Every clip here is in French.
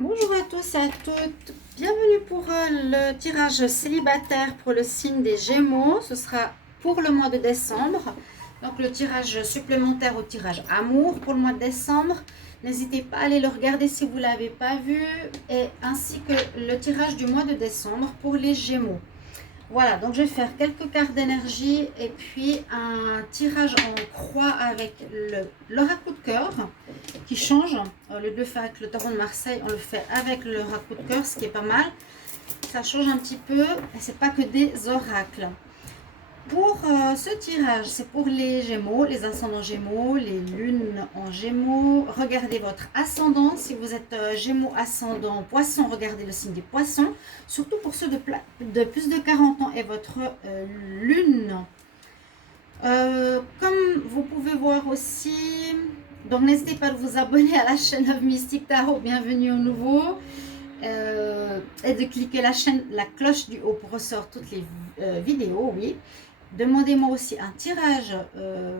Bonjour à tous et à toutes, bienvenue pour le tirage célibataire pour le signe des Gémeaux. Ce sera pour le mois de décembre, donc le tirage supplémentaire au tirage amour pour le mois de décembre. N'hésitez pas à aller le regarder si vous ne l'avez pas vu, et ainsi que le tirage du mois de décembre pour les Gémeaux. Voilà, donc je vais faire quelques cartes d'énergie et puis un tirage en croix avec l'aura coup de cœur qui change. Au lieu de le faire avec le tarot de Marseille, on le fait avec l'aura coup de cœur, ce qui est pas mal. Ça change un petit peu et c'est pas que des oracles. Pour ce tirage, c'est pour les Gémeaux, les ascendants Gémeaux, les lunes en Gémeaux. Regardez votre ascendant. Si vous êtes Gémeaux ascendant Poisson, regardez le signe des Poissons. Surtout pour ceux de plus de 40 ans et votre lune. Comme vous pouvez voir aussi, donc n'hésitez pas à vous abonner à la chaîne Love Mystic Tarot. Bienvenue au nouveau. Et de cliquer la cloche du haut pour recevoir toutes les vidéos, oui. Demandez-moi aussi un tirage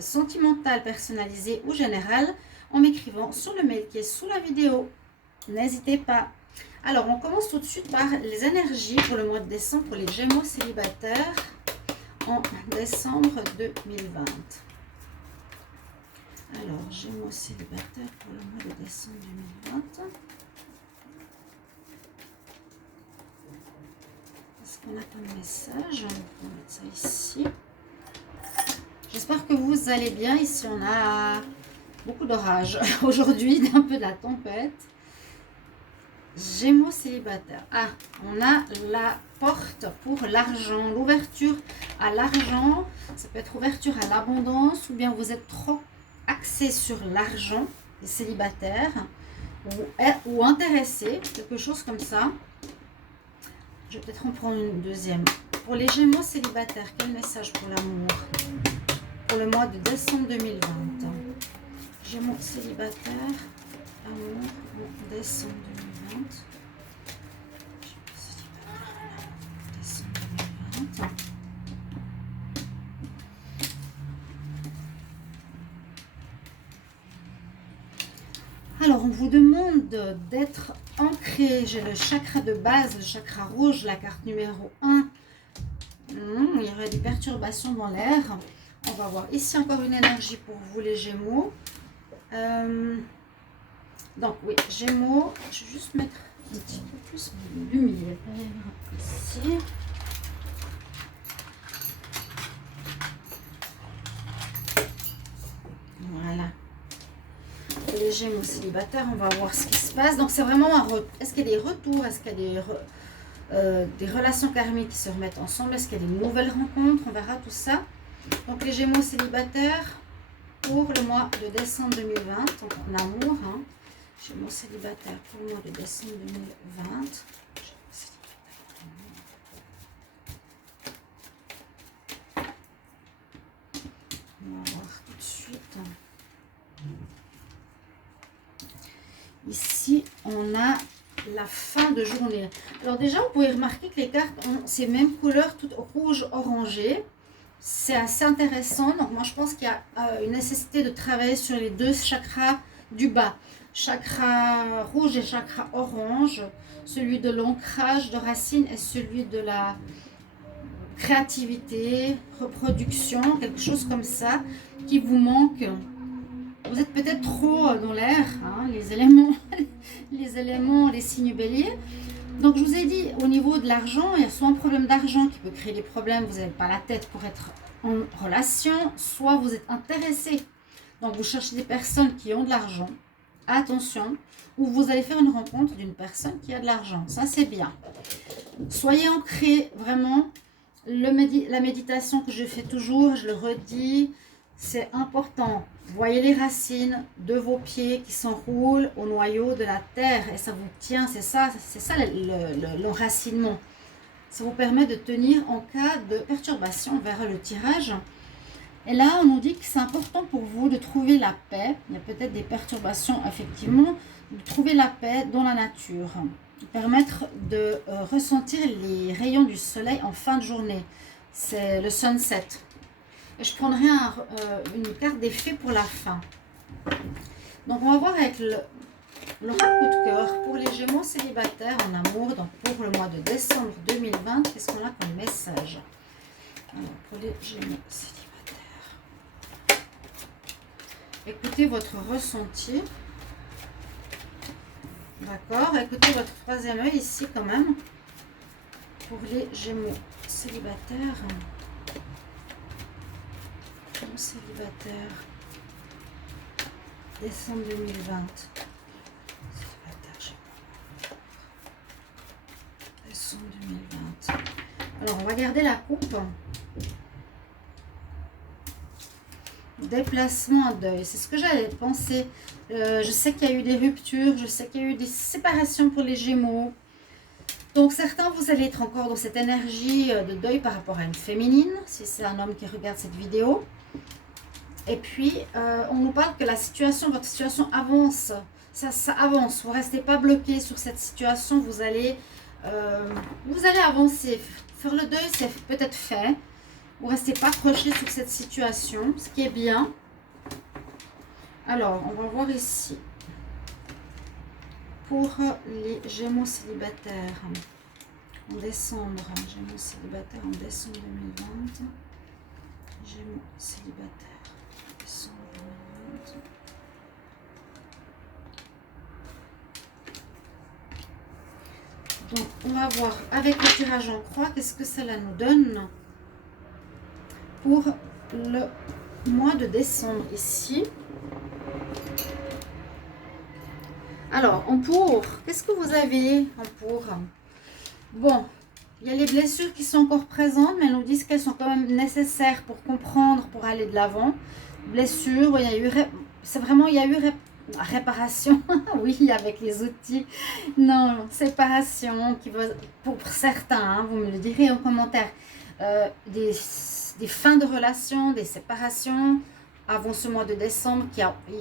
sentimental, personnalisé ou général en m'écrivant sur le mail qui est sous la vidéo. N'hésitez pas. Alors, on commence tout de suite par les énergies pour le mois de décembre pour les Gémeaux célibataires en décembre 2020. Alors, Gémeaux célibataires pour le mois de décembre 2020. On a comme message, on va mettre ça ici. J'espère que vous allez bien. Ici on a beaucoup d'orage aujourd'hui, un peu de la tempête. Gémeaux célibataire. Ah, on a la porte pour l'argent, l'ouverture à l'argent. Ça peut être ouverture à l'abondance, ou bien vous êtes trop axé sur l'argent, les célibataires, ou intéressé, quelque chose comme ça. Je vais peut-être en prendre une deuxième. Pour les Gémeaux célibataires, quel message pour l'amour pour le mois de décembre 2020? Gémeaux célibataires, amour en décembre 2020. Gémeaux célibataires, décembre 2020. Alors, on vous demande d'être ancré. J'ai le chakra de base, le chakra rouge, la carte numéro 1. Il y aurait des perturbations dans l'air. On va voir ici encore une énergie pour vous les Gémeaux. Donc oui, Gémeaux. Je vais juste mettre un petit peu plus de lumière ici. Voilà. Les Gémeaux célibataires, on va voir ce qui se passe. Donc c'est vraiment un est-ce qu'il y a des retours, est-ce qu'il y a des relations karmiques qui se remettent ensemble, est-ce qu'il y a des nouvelles rencontres, on verra tout ça. Donc les Gémeaux célibataires pour le mois de décembre 2020, donc en amour, hein. Gémeaux célibataires pour le mois de décembre 2020. On va voir tout de suite. Ici, on a la fin de journée. Alors déjà, vous pouvez remarquer que les cartes ont ces mêmes couleurs, toutes rouge, orangé. C'est assez intéressant. Donc moi, je pense qu'il y a une nécessité de travailler sur les deux chakras du bas. Chakra rouge et chakra orange. Celui de l'ancrage de racines et celui de la créativité, reproduction, quelque chose comme ça, qui vous manque. Vous êtes peut-être trop dans l'air, hein, les éléments, les signes béliers. Donc je vous ai dit, au niveau de l'argent, il y a soit un problème d'argent qui peut créer des problèmes, vous n'avez pas la tête pour être en relation, soit vous êtes intéressé. Donc vous cherchez des personnes qui ont de l'argent, attention, ou vous allez faire une rencontre d'une personne qui a de l'argent, ça c'est bien. Soyez ancrés, vraiment. La méditation que je fais toujours, je le redis, c'est important. Voyez les racines de vos pieds qui s'enroulent au noyau de la terre et ça vous tient, c'est ça l'enracinement. Ça vous permet de tenir en cas de perturbation vers le tirage. Et là, on nous dit que c'est important pour vous de trouver la paix. Il y a peut-être des perturbations, effectivement, de trouver la paix dans la nature. Permettre de ressentir les rayons du soleil en fin de journée. C'est le sunset. Et je prendrai une carte d'effet pour la fin. Donc on va voir avec Alors, un coup de cœur pour les Gémeaux célibataires en amour, donc pour le mois de décembre 2020, qu'est-ce qu'on a comme message? Alors, pour les Gémeaux célibataires, écoutez votre ressenti. D'accord, écoutez votre troisième œil ici quand même. Pour les Gémeaux célibataires. Gémeaux célibataires. Décembre 2020. Célibataire, Gémeaux. Décembre 2020. Alors, on va garder la coupe. Déplacement à deuil, c'est ce que j'allais penser. Je sais qu'il y a eu des ruptures, je sais qu'il y a eu des séparations pour les Gémeaux. Donc certains, vous allez être encore dans cette énergie de deuil par rapport à une féminine, si c'est un homme qui regarde cette vidéo. Et puis, on nous parle que la situation, votre situation avance. Ça avance, vous ne restez pas bloqué sur cette situation, vous allez avancer. Faire le deuil, c'est peut-être fait. Vous ne restez pas accroché sur cette situation, ce qui est bien. Alors, on va voir ici. Pour les Gémeaux célibataires en décembre. Gémeaux célibataires en décembre 2020. Gémeaux célibataires en décembre 2020. Donc, on va voir avec le tirage en croix, qu'est-ce que cela nous donne pour le mois de décembre ici. Alors, en pour, qu'est-ce que vous avez en pour? Bon, il y a les blessures qui sont encore présentes, mais elles nous disent qu'elles sont quand même nécessaires pour comprendre, pour aller de l'avant. Blessures, il y a eu, c'est vraiment, il y a eu réparation, oui, avec les outils. Non, séparation, qui va, pour certains, hein, vous me le direz en commentaire, des fins de relations, des séparations avant ce mois de décembre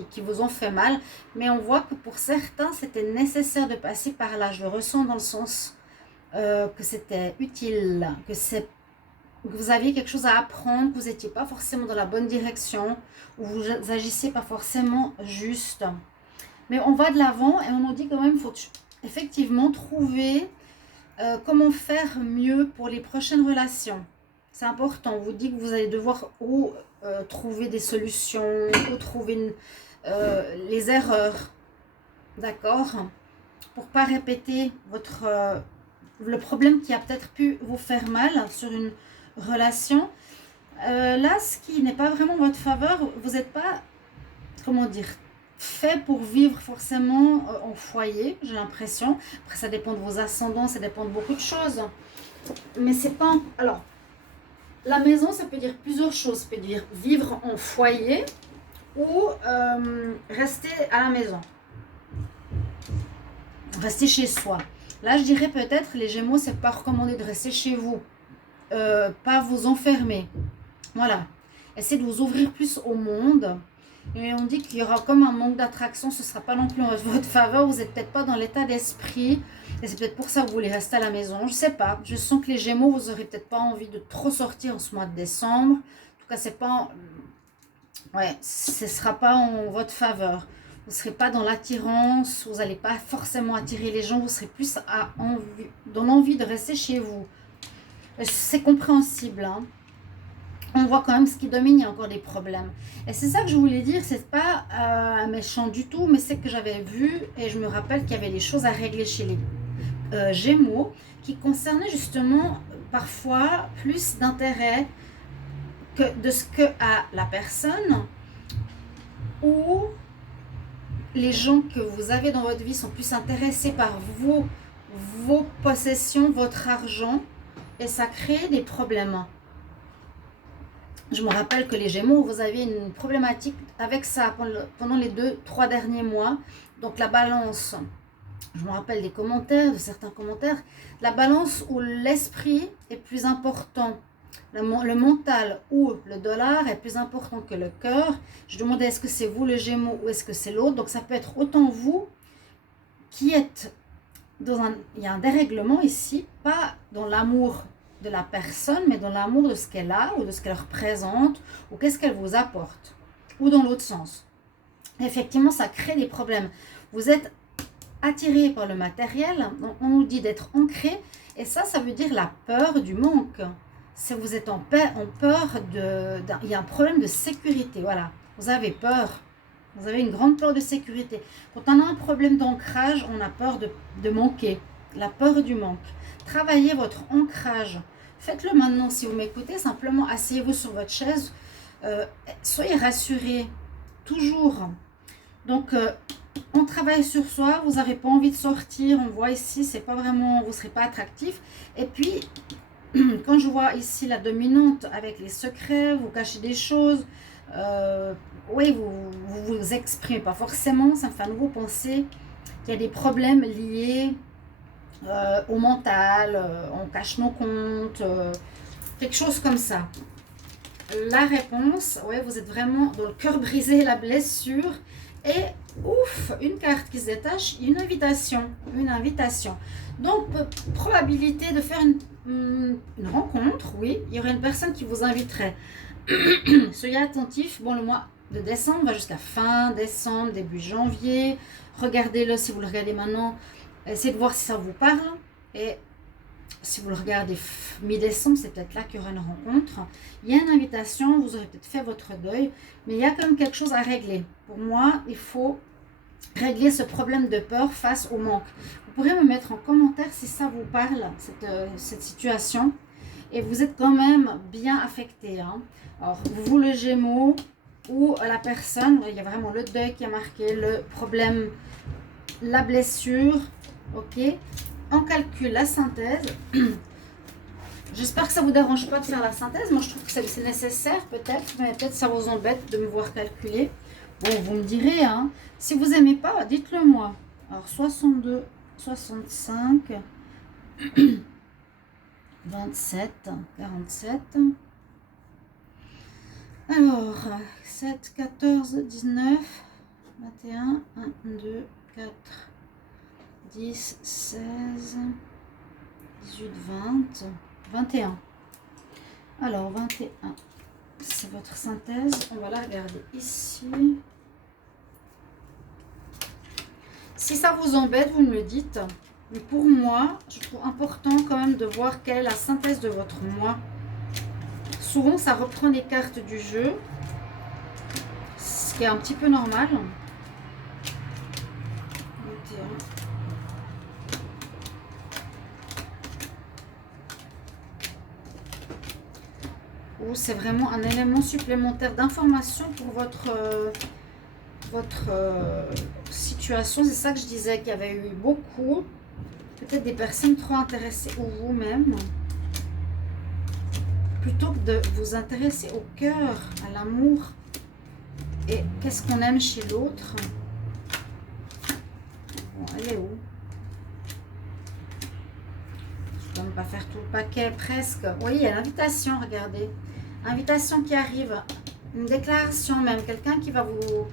qui vous ont fait mal. Mais on voit que pour certains, c'était nécessaire de passer par là. Je le ressens dans le sens que c'était utile, que vous aviez quelque chose à apprendre, que vous n'étiez pas forcément dans la bonne direction, ou vous agissiez pas forcément juste. Mais on va de l'avant et on nous dit quand même, il faut effectivement trouver comment faire mieux pour les prochaines relations. C'est important. On vous dit que vous allez devoir trouver des solutions, ou trouver les erreurs. D'accord? Pour ne pas répéter le problème qui a peut-être pu vous faire mal sur une relation. Là, ce qui n'est pas vraiment votre faveur, vous n'êtes pas, comment dire, fait pour vivre forcément en foyer, j'ai l'impression. Après, ça dépend de vos ascendants, ça dépend de beaucoup de choses. Mais c'est pas... Alors, la maison, ça peut dire plusieurs choses. Ça peut dire vivre en foyer ou rester à la maison. Rester chez soi. Là, je dirais peut-être, les Gémeaux, c'est pas recommandé de rester chez vous. Pas vous enfermer. Voilà. Essayez de vous ouvrir plus au monde. Et on dit qu'il y aura comme un manque d'attraction. Ce ne sera pas non plus en votre faveur. Vous n'êtes peut-être pas dans l'état d'esprit. Et c'est peut-être pour ça que vous voulez rester à la maison. Je ne sais pas. Je sens que les Gémeaux, vous n'aurez peut-être pas envie de trop sortir en ce mois de décembre. En tout cas, c'est pas... Ouais, ce ne sera pas en votre faveur. Vous ne serez pas dans l'attirance. Vous n'allez pas forcément attirer les gens. Vous serez plus dans l'envie de rester chez vous. C'est compréhensible, hein. On voit quand même ce qui domine, il y a encore des problèmes. Et c'est ça que je voulais dire, c'est pas méchant du tout, mais c'est que j'avais vu et je me rappelle qu'il y avait des choses à régler chez les Gémeaux qui concernaient justement parfois plus d'intérêt de ce que a la personne, ou les gens que vous avez dans votre vie sont plus intéressés par vos possessions, votre argent, et ça crée des problèmes. Je me rappelle que les Gémeaux, vous avez une problématique avec ça pendant les 2-3 derniers mois. Donc la balance, je me rappelle des commentaires, de certains commentaires, la balance où l'esprit est plus important, le mental ou le dollar est plus important que le cœur. Je demandais, est-ce que c'est vous le Gémeaux ou est-ce que c'est l'autre? Donc ça peut être autant vous qui êtes il y a un dérèglement ici, pas dans l'amour de la personne, mais dans l'amour de ce qu'elle a ou de ce qu'elle représente ou qu'est-ce qu'elle vous apporte, ou dans l'autre sens. Et effectivement, ça crée des problèmes. Vous êtes attiré par le matériel. On nous dit d'être ancré. Et ça veut dire la peur du manque. Si vous êtes en peur il y a un problème de sécurité. Voilà, vous avez peur. Vous avez une grande peur de sécurité. Quand on a un problème d'ancrage, on a peur de manquer. La peur du manque. Travaillez votre ancrage. Faites-le maintenant si vous m'écoutez. Simplement, asseyez-vous sur votre chaise. Soyez rassurés. Toujours. Donc, on travaille sur soi. Vous n'avez pas envie de sortir. On voit ici, c'est pas vraiment, vous ne serez pas attractif. Et puis, quand je vois ici la dominante avec les secrets, vous cachez des choses. Oui, vous exprimez pas forcément. Ça me fait à nouveau penser qu'il y a des problèmes liés au mental. On cache nos comptes. Quelque chose comme ça. La réponse, ouais, vous êtes vraiment dans le cœur brisé, la blessure. Et ouf, une carte qui se détache, une invitation. Une invitation. Donc, probabilité de faire une rencontre, oui. Il y aurait une personne qui vous inviterait. Soyez attentifs. Bon, le mois de décembre va jusqu'à fin décembre, début janvier. Regardez-le si vous le regardez maintenant. Essayez de voir si ça vous parle. Et si vous le regardez mi-décembre, c'est peut-être là qu'il y aura une rencontre. Il y a une invitation, vous aurez peut-être fait votre deuil, mais il y a quand même quelque chose à régler. Pour moi, il faut régler ce problème de peur face au manque. Vous pourrez me mettre en commentaire si ça vous parle, cette situation. Et vous êtes quand même bien affecté. Hein. Alors, vous le Gémeaux ou la personne, il y a vraiment le deuil qui est marqué, le problème, la blessure, ok. On calcule la synthèse. J'espère que ça ne vous dérange pas de faire la synthèse. Moi, je trouve que c'est nécessaire peut-être, mais peut-être ça vous embête de me voir calculer. Bon, vous me direz, hein. Si vous n'aimez pas, dites-le moi. Alors, 62, 65, 27, 47. Alors, 7, 14, 19, 21, 1, 2, 4, 10, 16, 18, 20, 21. Alors, 21, c'est votre synthèse. On va la regarder ici. Si ça vous embête, vous me le dites. Mais pour moi, je trouve important quand même de voir quelle est la synthèse de votre moi. Souvent, ça reprend les cartes du jeu, ce qui est un petit peu normal. 21. Ou c'est vraiment un élément supplémentaire d'information pour votre situation. C'est ça que je disais, qu'il y avait eu beaucoup, peut-être des personnes trop intéressées ou vous-même, plutôt que de vous intéresser au cœur, à l'amour et qu'est-ce qu'on aime chez l'autre. Bon, elle est où? Je ne peux pas faire tout le paquet, presque. Vous voyez, il y a l'invitation, regardez. Invitation qui arrive, une déclaration même, quelqu'un qui va vous...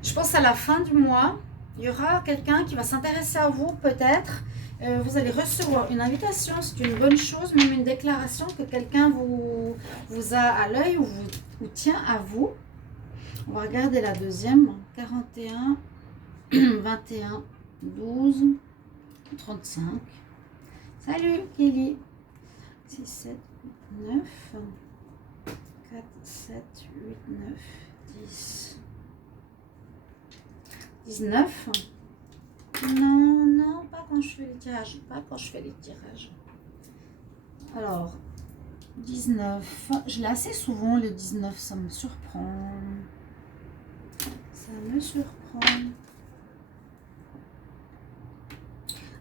Je pense à la fin du mois, il y aura quelqu'un qui va s'intéresser à vous peut-être. Vous allez recevoir une invitation, c'est une bonne chose, même une déclaration que quelqu'un vous a à l'œil ou tient à vous. On va regarder la deuxième, 41, 21, 12, 35. Salut Kelly. 6, 7, 9, 4, 7, 8, 9, 10, 19. Non, non, pas quand je fais les tirages. Pas quand je fais les tirages. Alors, 19. Je l'ai assez souvent, le 19. Ça me surprend. Ça me surprend.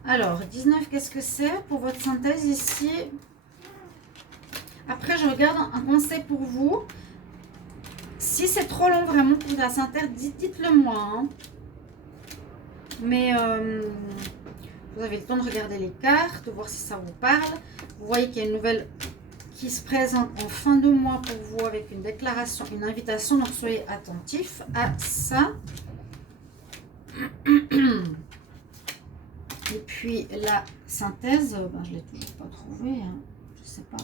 Alors, 19, qu'est-ce que c'est pour votre synthèse ici? Après, je regarde un conseil pour vous. Si c'est trop long vraiment pour la synthèse, dites-le moi. Hein. Mais vous avez le temps de regarder les cartes, de voir si ça vous parle. Vous voyez qu'il y a une nouvelle qui se présente en fin de mois pour vous avec une déclaration, une invitation. Donc, soyez attentifs à ça. Et puis, la synthèse, ben, je ne l'ai toujours pas trouvée. Hein. Je ne sais pas.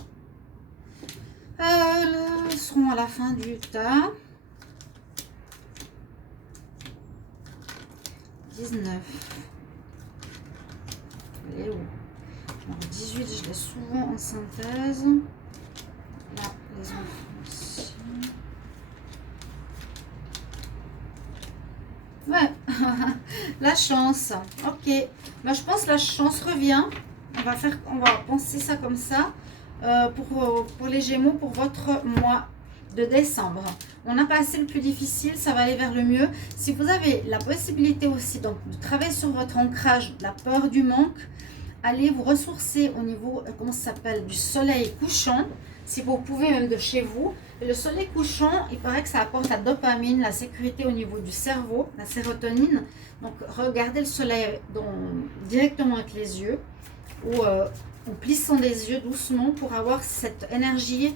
Elles seront à la fin du tas. 19. Elle est où? Alors 18, je l'ai souvent en synthèse. Là, les enfants aussi. Ouais, la chance. Ok. Bah, je pense que la chance revient. On va penser ça comme ça. Pour les Gémeaux, pour votre mois de décembre. On a passé le plus difficile, ça va aller vers le mieux. Si vous avez la possibilité aussi donc, de travailler sur votre ancrage, la peur du manque, allez vous ressourcer au niveau, comment ça s'appelle, du soleil couchant, si vous pouvez même de chez vous. Et le soleil couchant, il paraît que ça apporte la dopamine, la sécurité au niveau du cerveau, la sérotonine. Donc regardez le soleil directement avec les yeux ou en plissant des yeux doucement pour avoir cette énergie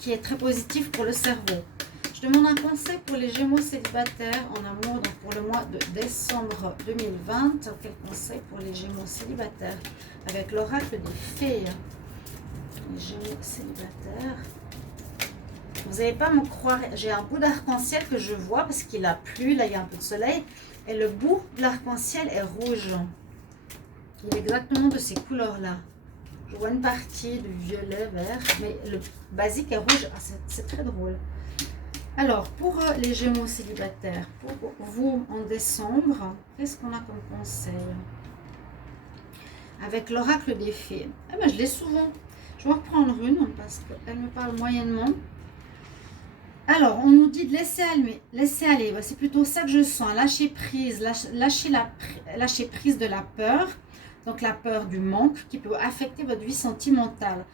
qui est très positive pour le cerveau. Je demande un conseil pour les Gémeaux célibataires en amour, donc pour le mois de décembre 2020. Quel conseil pour les Gémeaux célibataires avec l'oracle des fées? Les Gémeaux célibataires. Vous n'allez pas me croire, j'ai un bout d'arc-en-ciel que je vois parce qu'il a plu, là il y a un peu de soleil. Et le bout de l'arc-en-ciel est rouge. Il est exactement de ces couleurs-là. Je vois une partie de violet, vert, mais le basique est rouge. Ah, c'est très drôle. Alors, pour les Gémeaux célibataires, pour vous en décembre, qu'est-ce qu'on a comme conseil? Avec l'oracle des fées. Eh ben, je l'ai souvent. Je vais en reprendre une parce qu'elle me parle moyennement. Alors, on nous dit de laisser aller. C'est plutôt ça que je sens. Lâcher prise, lâcher prise de la peur. Donc, la peur du manque qui peut affecter votre vie sentimentale.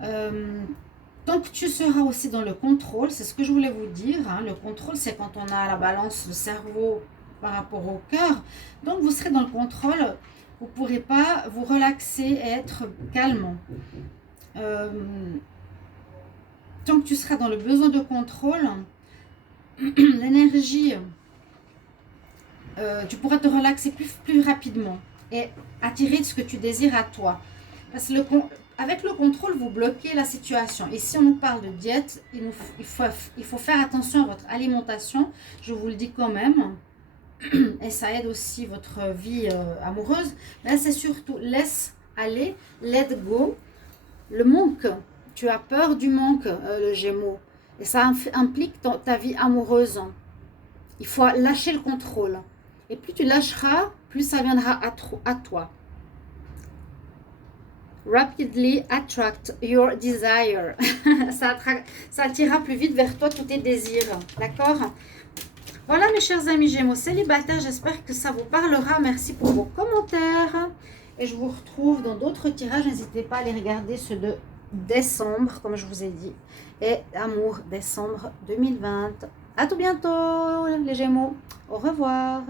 Tant que tu seras aussi dans le contrôle, c'est ce que je voulais vous dire. Hein, le contrôle, c'est quand on a la balance, le cerveau par rapport au cœur. Donc, vous serez dans le contrôle. Vous ne pourrez pas vous relaxer et être calme. Tant que tu seras dans le besoin de contrôle, l'énergie, tu pourras te relaxer plus rapidement et attirer ce que tu désires à toi. Parce que avec le contrôle, vous bloquez la situation. Et si on nous parle de diète, il faut faire attention à votre alimentation. Je vous le dis quand même. Et ça aide aussi votre vie amoureuse. Là, c'est surtout laisse aller, let go. Le manque. Tu as peur du manque, le Gémeaux. Et ça implique ta vie amoureuse. Il faut lâcher le contrôle. Et plus tu lâcheras, plus ça viendra à toi. Rapidly attract your desire. Ça attirera plus vite vers toi tous tes désirs. D'accord? Voilà mes chers amis Gémeaux célibataires. J'espère que ça vous parlera. Merci pour vos commentaires. Et je vous retrouve dans d'autres tirages. N'hésitez pas à aller regarder ceux de décembre, comme je vous ai dit. Et amour décembre 2020. À tout bientôt les Gémeaux. Au revoir.